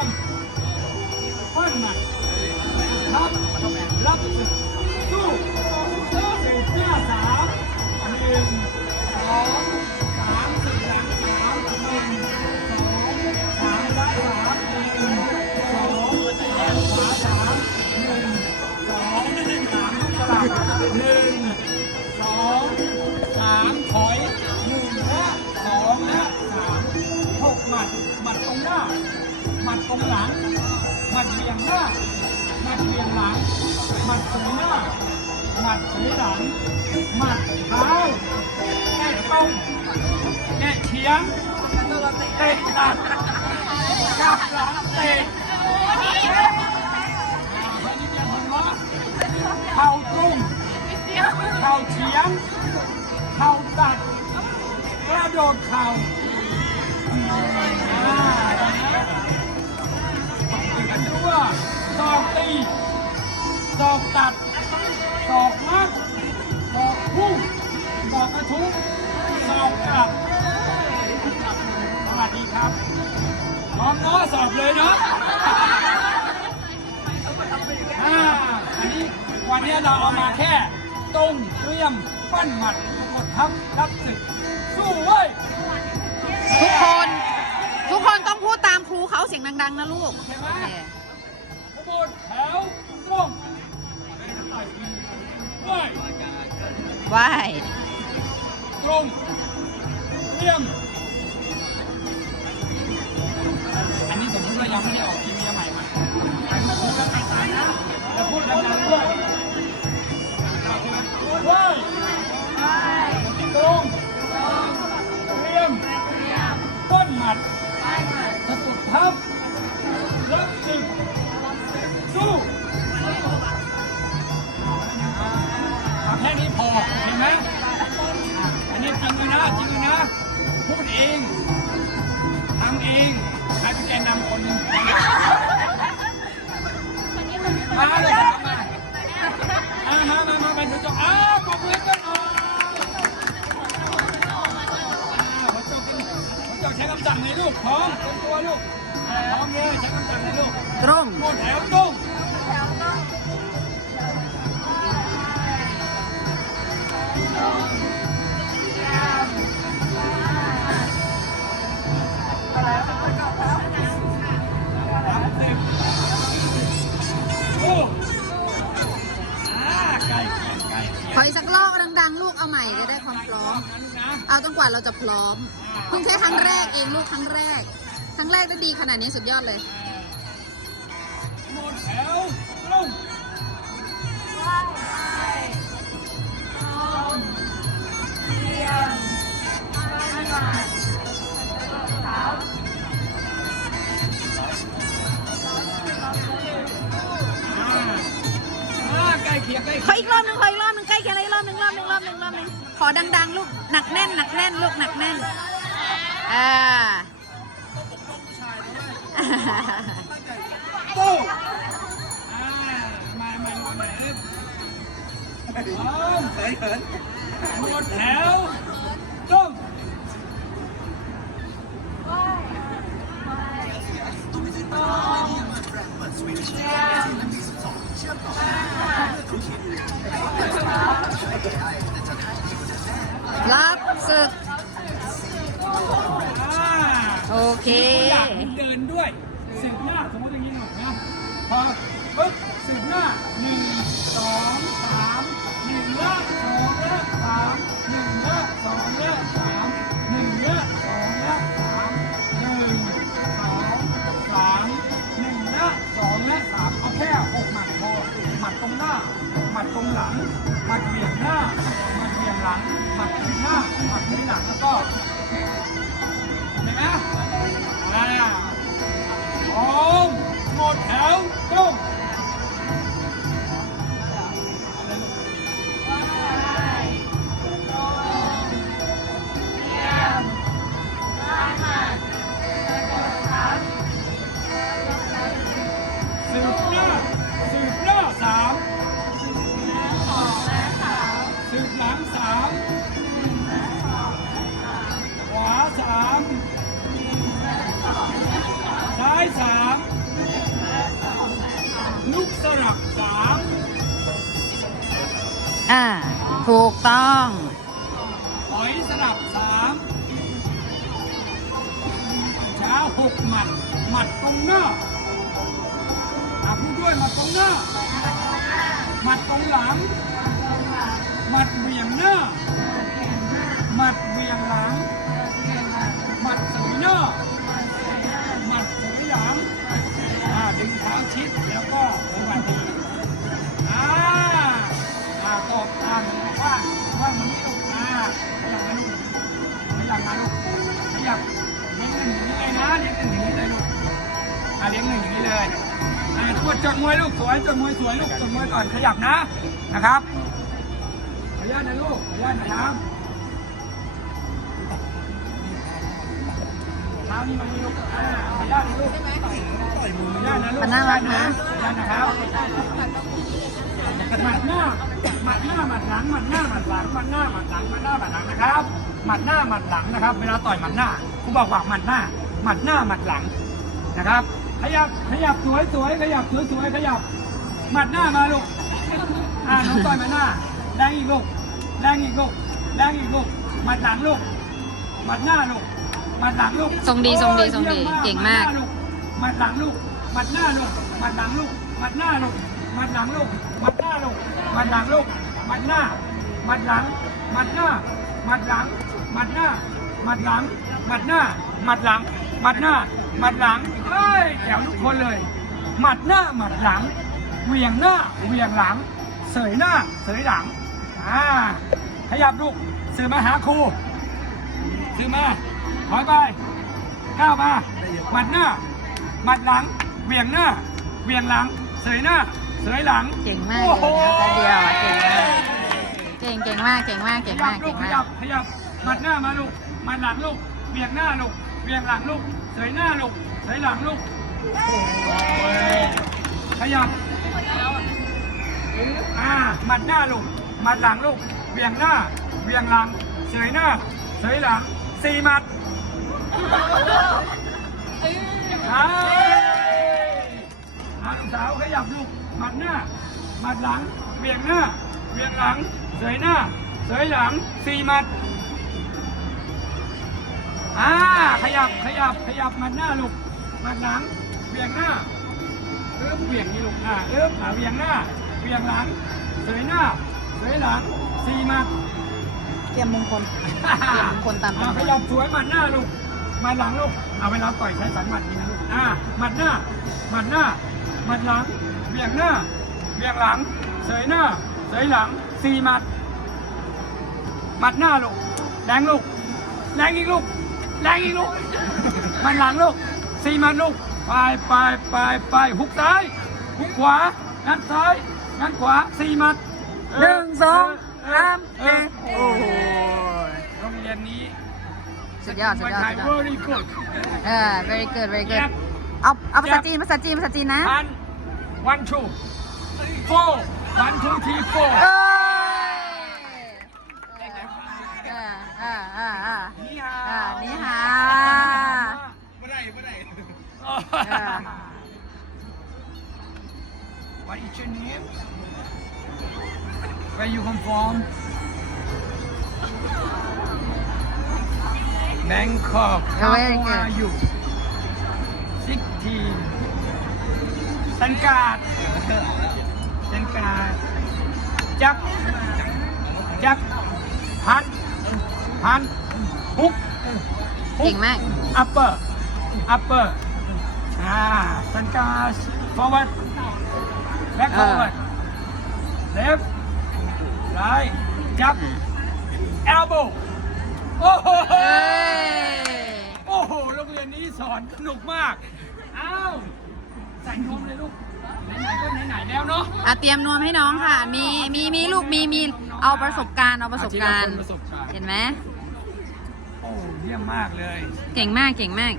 ยมปั้นหนักครับรับศึก ตรงหลังหมัดเบี่ยงหน้าหมัดเบี่ยงหลังหมัดตรงหน้าหมัดเฉียหลังหมัดเท้าแก้ตรงแก้เฉียงเตะตัดกลับหลังเตะเข่าตรงเข่าเฉียงเข่าตัดกระโดดเข่า อดอกตีศอกตัดศอกมัดศอกพุ่งศอกกระทุ้งศอกกลับสวัสดีครับน้องน้อสอบเลยเนาะอ่าอันนี้วันนี้เราเอามาแค่ต้มเตรียมปั้นหมัดกดทับรับศึกสู้เว้ยทุกคน ทุกคนต้องพูดตามครูเขาเสียงดัง ๆ นะลูก ว้ายตรงเตรียมอันนี้สมมติว่ายังไม่ได้ออกทีวีใหม่มา องทำเองใครเป็นแกนนำคนหนึ่งมาเลยครับมาอะมามามาไปดูจบอ้าวปรบมือกันหน่อยอ่าหัวโจกกันหัวโจกใช้คำสั่งเลยลูกพร้อมตรงตัวลูกพร้อมเลยใช้คำสั่งเลยลูกตรงหมดแถวต ดังๆลูกเอาใหม่จะได้ความพร้อมนะลูกนะเอาจนกว่าเราจะพร้อมเพิ่งแค่ครั้งแรกเองลูกครั้งแรก ครั้งแรกได้ดีขนาดนี้สุดยอดเลยหมดแถวตรงอ่าใกล้เคียงใกล้ขเคีอยงอีกรอบหนึงขออีกรอบ หนึงใกอะไรรอบหนึ่งรอบหนึ่งรอบหนึ่งรอบหนึ่งขอดัง ๆ ลูกหนักแน่นหนักแน่นลูกหนักแน่นอ่าตู้อ่ามามามามาพร้อมหมดแถว รับศึกอ่าโอเค หกหมัด หมัดตรงหน้าอะพูดด้วยหมัดตรงหน้า หมัดตรงหลัง หมัดเบี่ยงหน้า หมัดเบี่ยงหลัง หมัดสวยหน้า หมัดสวยหลังอ่าดึงเท้าชิดแล้วก็สวัสดีอ่าอ่าตบตามว่าว่างมันไม่ตกอ่าขยับมาลูกขยับมาลูกขยับเลี้ยง นึ่งอย่าเลยนะเลี้ยงหนึ่งอย่างนี้เลยลูกอ่าเลี้ยงหนึ่งอย่างนี้เลยอ่าทุกคนจดมวยลูกสวยจดมวยสวยลูกจดมวยก่อนขยับนะนะครับขออนุญาตนะลูกขออนุญาตนะครับเท้านี่มันมีลูกอ่าขออนุญาตนะลูกมันน่ารักนะนะครับหมัดหน้าหมัดหน้าหมัดหลังหมัดหน้าหมัดหลังหมัดหน้าหมัดหลังหมัดหน้าหมัดหลังนะครับหมัดหน้าหมัดหลังนะครับ เวลาต่อยหมัดหน้าผมบอกว่าหมัดหน้า หมัดหน้าหมัดหลังนะครับ ขยับขยับสวยสวยขยับสวยสวยขยับหมัดหน้ามาลูกอ่าน้องต่อยหมัดหน้าแรงอีกลูกแรงอีกลูกแรงอีกลูกหมัดหลังลูกหมัดหน้าลูกหมัดหลังลูกทรงดีทรงดีทรงดีโอ้ยเก่งมากหมัดหน้ลูกหมัดหน้าลูกหมัดหลังลูกหมัดหน้าลูกหมัดหลังลูกหมัดหน้าลูกหมัดหลังลูกหมัดหน้าหมัดหลังหมัดหน้าหมัดหลังหมัดหน้าหมัดหลังหมัดหน้าหมัดหลัง หมัดหน้าหมัดหลังเอ้ยแถวทุกคนเลย หมัดหน้าหมัดหลังเหวี่ยงหน้าเหวี่ยงหลัง เสยหน้าเสยหลังอ่าขยับลูกสื่อมาหาครูสื่อมาถอยไปก้าวมาหมัดหน้าหมัดหลังเหวี่ยงหน้าเหวี่ยงหลัง เสยหน้าเสยหลังเก่งมากโอ้โหเลยนะแป๊บเดียวอะเก่งมากเก่งเก่งมากเก่งมากเก่งมากขยัเก่บงลูมากขยับขยับหมัดหน้ามาลูกหมัดหลังลูกเหวี่ยงหน้าลูก เวี่ยงหลังลูกเสยหน้าลูกเสยหลังลูกขยับอ่าหมัดหน้าลูกหมัดหลังลูกเวี่ยงหน้าเวี่ยงหลังเสยหน้าเสยหลังสี่หมัดเอาลูกสาวขยับลูกหมัดหน้าหมัดหลังเบี่ยงหน้าเบี่ยงหลังเสยหน้าเสยหลังสี่หมัด อ่าขยับขยับขยับหมัดหน้าลูกหมัดหลังเบี่ยงหน้าเอื้อเบี่ยงนี่ลูกอ่าเอื้ออ่าเบี่ยงหน้าเบี่ยงหลังเสยหน้าเสยหลังสี่หมัดเตรียมมงคลเตรียมมงคลตามอ่ตำขรายับสวยหมัดหน้าลูกหมัดหลังลูกเอาเวลาต่อยใช้สันหมัดนี่นะลูกอ่าหมัดหน้าหมัดหน้าหมัดหลังเบี่ยงหน้าเบี่ยงหลังเสยหน้าเสยหลังสี่หมัดหมัดหน้าลูกแรงลูกแรงอีกลูก แรงอีกลูกหมัดหลังลูกสี่หมัดลูก ไปไปไปไปหุกซ้ายหุกขวา งัดซ้าย งัดขวาสี่หมัดหนึ่งสองสามเอสี่อโอ้โหโรงเรียนนี้สุดยอดสุดยอดสุดยอด very good เออ very good very good ยับเอาเอาภาษาจีนภาษาจีนภาษาจีนนะพัน one two four one two three four เอ้ยเออเออเออเออ นี่ฮะอ่านี่ฮะไม่ได้ไม่ได้เออ What is your name Where you come from Bangkok How Very old good. are you 16สันกาดสันกาดจับ จับ พัน พันฮุก เก่งมาก upper upper อ่าสันกา forward back เออ forward left right จับ elbow โอ้โห เอ้ยโอ้โห โรงเรียนนี้สอนสนุกมาก อ้าวใส่นวมเลยลูก ไหนๆก็ไหนๆแล้วเนาะอะเตรียมนวมให้น้องค่ะ มีมีมีลูกมีมีเอาประสบการณ์เอาประสบการณ์เอทีละคนประสบการณ์เห็นไหมโอ้ เยี่ยมมากเลย เก่งมากเก่งมาก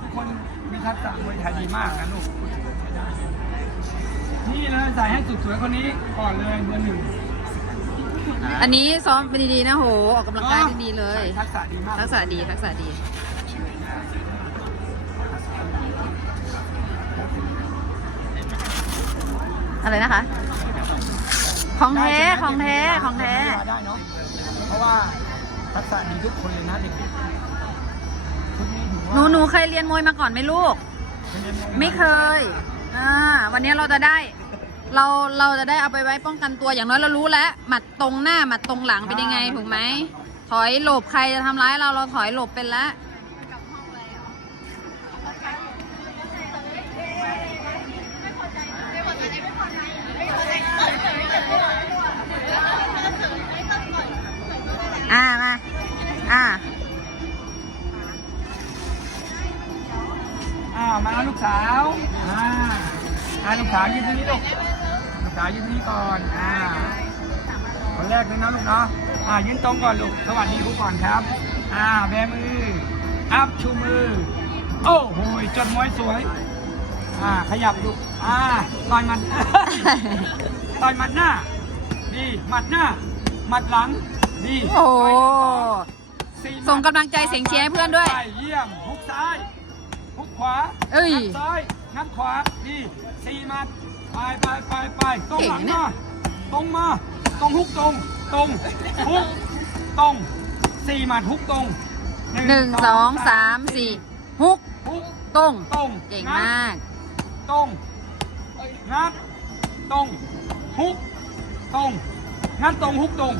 ทุกคนมีทักษะมวยไทยดีมากนะลูก นี่เลยใส่ให้สุดสวยคนนี้ก่อนเลยเบอร์หนึ่งอันนี้ซ้อมไปดีๆนะโห ออกกำลังกายดีๆเลย ทักษะดีมากทักษะดีทักษะดีออะไรนะคะ ของแท้ของแท้ของแท้ ได้เนาะเพราะว่า ทักษะดีทุกคนเลยนะเด็กๆชุดนี้ถือหนูว่าหนูเคยเรียนมวยมาก่อนไหมลูก เรียนาไม่เคย อ่า วันนี้เราจะได้ เรา เราจะได้เอาไปไว้ป้องกันตัว อย่างน้อยเรารู้แล้ว หมัดตรงหน้า หมัดตรงหลังเป็นยังไงถูกไหม ถอยหลบใครจะทำร้ายเรา เราถอยหลบเป็นแล้วอ่ามา อ่าอ้าวมาลูกสาว อ่าอ่าลูกสาวยืนตรงนี้ลูก ลูกสาวยืนตรงนี้ก่อน อ่า คนแรกเลยนะลูกเนาะ อ่ายืนตรงก่อนลูก สวัสดีครูก่อนครับ อ่าแบมือ อัพชูมือ โอ้โหจดมวยสวย อ่าขยับลูก อ่าต่อยหมัน ต่อยหมัดหน้า ดี หมัดหน้า หมัดหลัง ดีโอ้โหสี่หมัดส่งกำลังใจเสียงเชียร์ให้เพื่อนด้วย ไปเยี่ยมฮุกซ้ายฮุกขวาเอ้ยงัดซ้ายงัดขวาดีสี่หมัดไปไปไปไปตรงหลังเก่งนะ มาตรงมาตรงฮุกตรงตรงฮุกตรงสี่หมัดฮุกตรงหนึ่งสองสามสี่ฮุกฮุกตรงตรงเก่งงัดมากตรงงัดตรงฮุกตรงงัดตรงฮุกตรง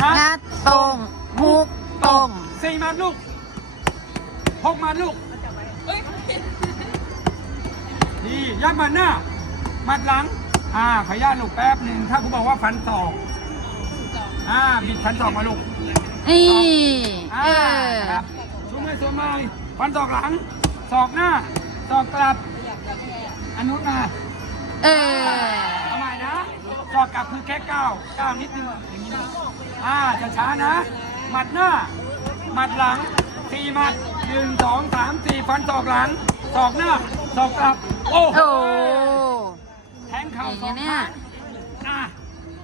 งัดงัดตรงฮุกตรงสี่หมัดลูกหกหมัดลูกดียัดหมัดหน้าหมัดหลัง อ่าขออนุญาตลูกแป๊บหนึ่งถ้าคุณบอกว่าฟันศอกอ่าบิดฟันศอกมาลูกนี่อ่าเออครับชูมือสวมไม้ฟันศอกหลังศอกหน้าศอกกลับอันนู้นมาเออเอาใหม่นะศอกกลับคือแค่ก้าวก้าวนิดนึงอย่างนี้นะ อ่าช้าๆนะ หมัดหน้า หมัดหลังสี่หมัดหนึ่งสองสามสี่ฟันศอกหลังศอกหน้าศอกกลับ โอ้โห โอ้ แทงเข่าเก่งสอนะงเนี่คยรั้งอะ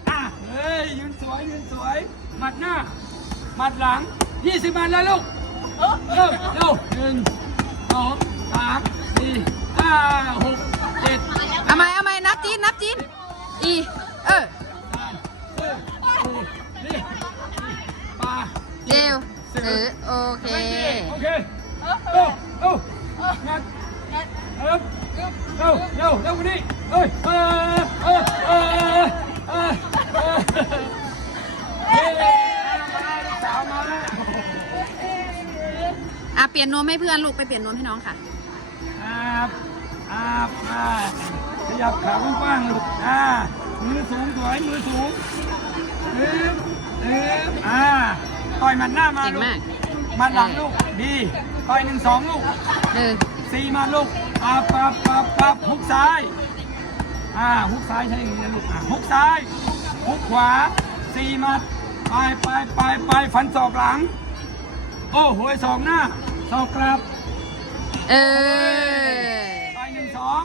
อะเฮ้ย ยืนสวย ยืนสวย หมัดหน้า หมัดหลังยี่สิบมันแล้วลูกเร็วเร็วหนึ่งสองสามสี่ห้าหกเจ็ด เอาไหมเอาไหมนับจีนนับจีนอี เออ สามสี่นี่ปลา เร็วเออโอเคโอเคเร็วเร็วงัดเร็วเร็วเร็วเร็วกว่านี้เอ้ยเออเออเออเออเออเฮ้ยมาลูกสาวมาแล้วอะเปลี่ยนนวมให้เพื่อนลูกไปเปลี่ยนนวมให้น้องค่ะ อาบอาบมาขยับขากว้างๆลูกอ่ามือสูงสวยมือสูงอึ๊บอึ๊บอ่า ต่อยหมัดหน้ามาเก่งลูกมากหมัดหลังลูกดีต่อยหนึ่งสองลูกหนึ่งสี่มาลูกปับปับปับปับฮุกซ้ายอ่าฮุกซ้ายใช่อย่างนี้นะลูกอ่าฮุกซ้ายฮุกขวาสี่หมัดไปไปไปไปฟันศอกหลัง โอ้โหศอกหน้าศอกกลับเออไปหนึ่งสอง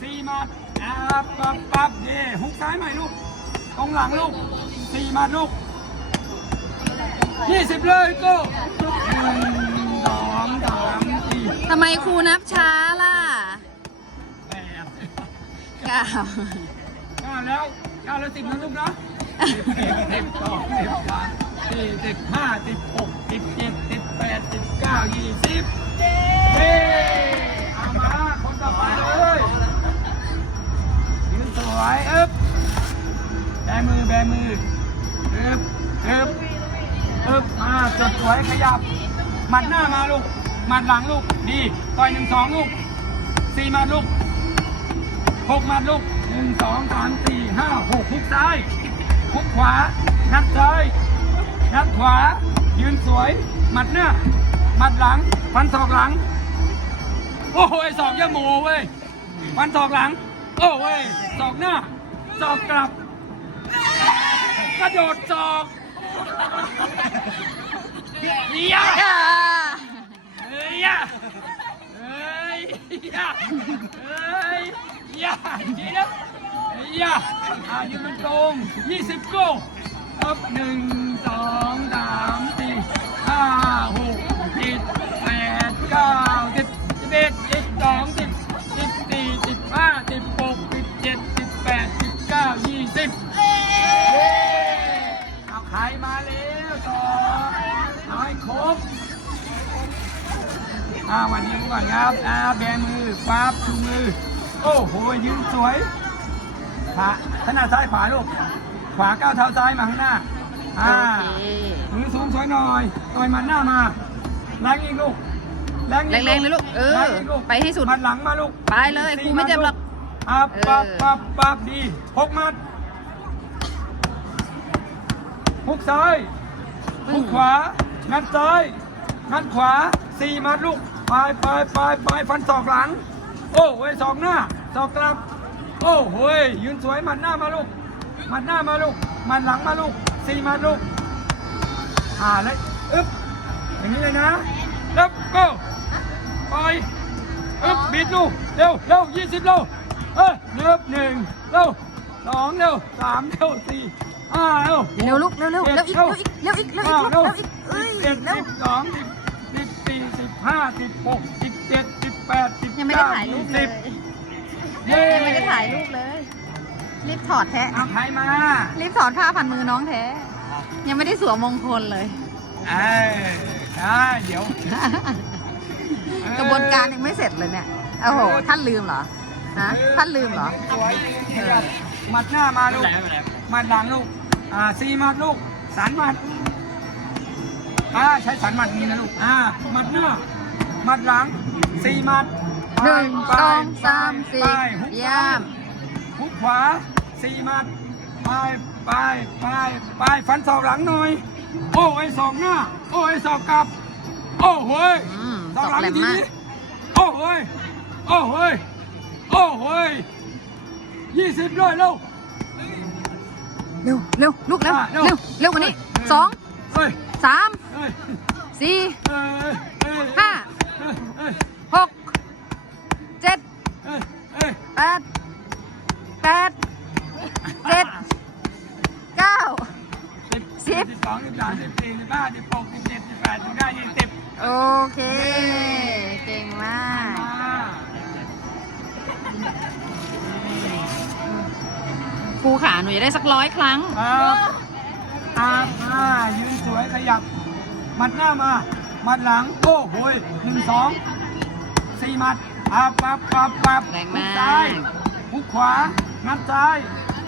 สี่หมัดอ่าปับปับเย่ฮุกซ้ายใหม่ลูกตรงหลังลูกสี่หมัดลูก ยี่สิบเลยก็หนึ่งสองสามสี่ทำไมครูนับช้าล่ะแปดเก้าเก้าแล้วเก้าแล้วสิบนะลูกนะสิบเอ็ดสิบสองสิบสามสี่สิบห้าสิบหกสิบเจ็ดสิบแปดสิบเก้ายี่สิบเย้เอามาคนต่อไปเลยยืนสวยอึ๊บแบมือแบมืออึ๊บอึ๊บึบมาจดสวยขยับ หมัดหน้ามาลูก หมัดหลังลูก ดีต่อยหนึ่งสองลูกสี่หมัดลูกหกหมัดลูกหนึ่งสองสามสี่ห้าหกฮุกซ้ายฮุกขวา นัดซ้ายนัดขวา ยืนสวย หมัดหน้า หมัดหลัง ฟันศอกหลัง โอ้โหไอศอกยะโมเว้ย ฟันศอกหลัง โอ้เว้ยศอกหน้าศอกกลับ กระโดดศอก อายืนตรง20กู้ครับ1 2 3 4 5 6 7 8 9 10 11 12 โอ้โหยืนสวยขวาขนาดซ้ายขวาลูก ขวาก้าวเท้าซ้ายมาข้างหน้าโออ่าเคมือสูงสวยหน่อยต่อยมันหน้ามาแรงอีกลูกแรงอีกแรงๆเลยลูก เออแรงอีกลูกไปให้สุดมัดหลังมาลูก ไปเลยครูไม่เจ็บหรอกอ่าเออปั๊บปั๊บปั๊บดีหกมัดหุกซ้ายหุกขวา งัดซ้าย งัดขวาสี่มัดลูก ไปไปไปไปฟันศอกหลัง โอ้โหศอกหน้า ศอกกลับ โอ้โหยืนสวยหมัดหน้ามาลูกหมัดหน้ามาลูกหมัดหลังมาลูกสี่มัดลูกอ่าเลยอึ๊บอย่างนี้เลยนะแล้วก็ปล่อยอึ๊บบิดลูกเร็วเร็วยี่สิบเร็วเออเร็วหนึ่งเร็วสองเร็วสามเร็วสี่ห้าเร็วเร็วลูกเร็วเร็วเร็วอีกเร็วอีกเร็วอีกเร็วอีกเร็วอีกเอ้ยสิบเอ็ดเร็วสิบสองสิบสิบสี่สิบห้าสิบหกสิบเจ็ดสิบแปดสิบยังไม่ได้เก้าถ่ายรูปเลสิยบ เย้ยังไม่ได้ถ่ายรูปเลย รีบถอดแท้เอาใครมารีบถอดผ้าพันมือน้องแท้ ยังไม่ได้สวมมงคลเลยเอ้ยได้เดี๋ยว กระบวนการยังไม่เสร็จเลยเนี่ยโอ้โหท่านลืมเหรอฮะท่านลืมเหรอสวยขยับหมัดหน้ามาลูกหมัดหลังลูก อ่าสี่หมัดลูกสันหมัดอ่าใช้สันหมัดนี้นะลูก อ่าหมัดหน้าหมัดหลังสี่หมัด หนึ่งไปสองสามสี่ไปหุกเยี่ยมหุกขวาสี่หมัดไปไปไปไปฟันศอกหลังหน่อย โอ้ไอ้ศอกหน้า โอ้ไอ้ศอกกลับ โอ้โหยอืมศอกหลังศอกแหลมทีมากนี้โอ้โหยโอ้โหยโอ้โหยยี่สิบเลยลูกเร็วเร็วลูกเร็วอะเร็วเร็วเร็วกว่านี้สองเฮ้ยสามเฮ้ยสี่เฮ้ยเฮ้ยห้าเฮ้ยเฮ้ยหก เจ็ดเฮ้ยเฮ้ยแปดแปดเจ็ดเก้าสิบสิบ สิบสองสิบสามสิบสี่สิบห้าสิบหกสิบเจ็ดสิบแปดสิบเก้ายี่สิบโอเค เก่งมากครูขาหนูจะได้สักร้อยครั้ง ครับอามายืนสวยขยับ มัดหน้ามา มัดหลัง โอ้โหยหนึ่งสองสี่มัด ปับปับปับปับแรงหุมาก ซ้ายหุกขวา งัดซ้าย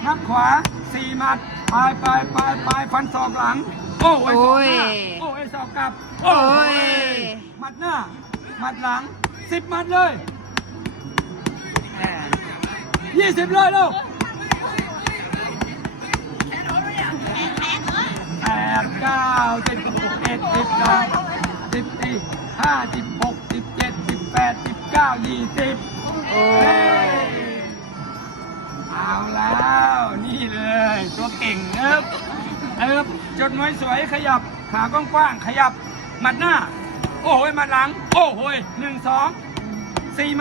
งัดขวาสี่มัดไปไปไปไปฟันศอกหลัง โอ้ยศอกหน้าโอ้ยศอกกลับ โอ้ยมัดหน้ามัดหลังสิบมัดเลยยี่สิบเลยลูกแปดเก้าสิบสิบเอ็ดสิบสองสิบสี่ห้าสิบหกสิบเจ็ดสิบแปดสิบ เก้ายี่สิบโอ้เฮ้ยเอาแล้วนี่เลย ตัวเก่งเอิบเอิบจดหมายสวยขยับขากว้างๆขยับ หมัดหน้า โอ้โหยหมัดหลัง โอ้โหยหนึ่งสองสี่